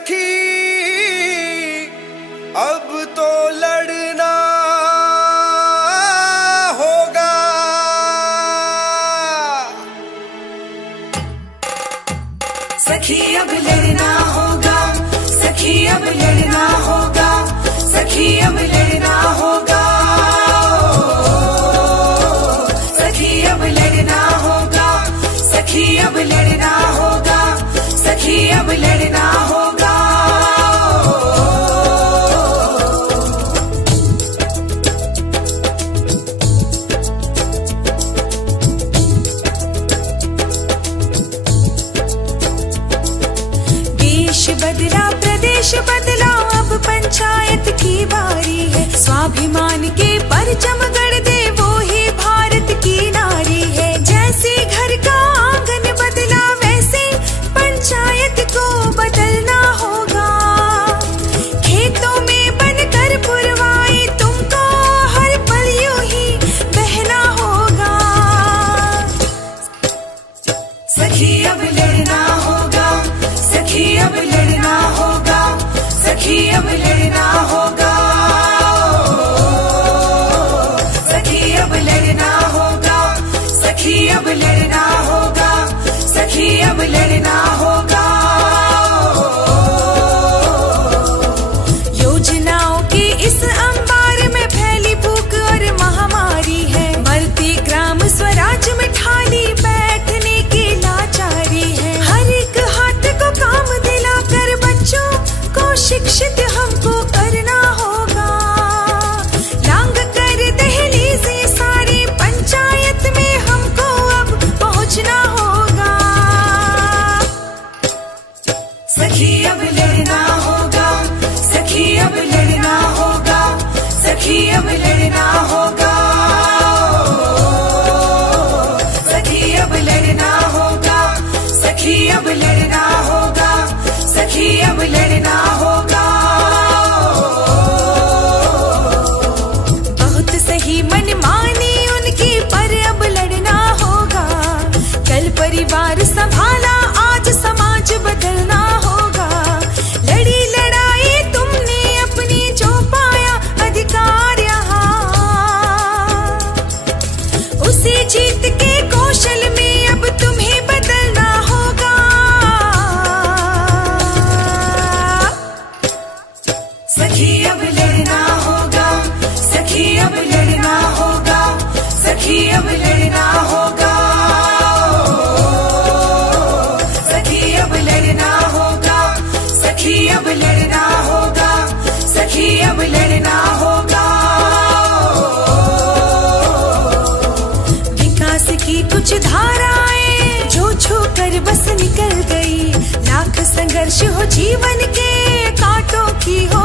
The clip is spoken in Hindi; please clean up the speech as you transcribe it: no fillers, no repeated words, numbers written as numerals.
सखी अब तो लड़ना होगा। सखी अब लड़ना होगा, सखी अब लड़ना होगा, सखी अब लड़ना होगा, सखी अब लड़ना होगा, सखी अब लड़ना होगा, सखी अब लड़ना होगा। देश बदला प्रदेश बदला अब पंचायत की बारी है। स्वाभिमान के परचम गढ़ दे वो ही भारत की नारी है। जैसे घर का आंगन बदला वैसे पंचायत को बदलना होगा। खेतों में बनकर पुरवाई तुमको हर पल यूं ही बहना होगा। सखी अब लड़ना होगा, सखी अब लड़ना होगा, सखी अब लड़ना होगा, सखी अब लड़ना होगा, सखी अब लड़ना होगा, सखी अब लड़ना होगा। योजनाओं के इस अंबार में फैली भूख और महामारी है। मरती ग्राम स्वराज में ठाली बैठने की लाचारी है। हर एक हाथ को काम दिलाकर बच्चों को शिक्षित हमको करना होगा। लांग कर दहलीज़े सारी पंचायत में हमको अब पहुंचना होगा। सखी अब लड़ना होगा, सखी अब लड़ना होगा, सखी अब लड़ना होगा, सखी अब लड़ना होगा, सखी अब लड़ना होगा, सखी अब लड़ना होगा। बहुत सही मनमानी उनकी पर अब लड़ना होगा। कल परिवार संभाला आज समाज बदलना होगा। लड़ी लड़ाई तुमने अपनी जो पाया अधिकार यहाँ, उसी जीत के कौशल में अब तुम्हें बदलना होगा। सखी अब लड़ना होगा, सखी अब लड़ना होगा, सखी अब लड़ना होगा, सखी अब लड़ना होगा, सखी अब लड़ना होगा, सखी अब लड़ना होगा। विकास की कुछ धाराएं जो छूकर बस निकल गई। लाख संघर्ष हो जीवन के कांटों की हो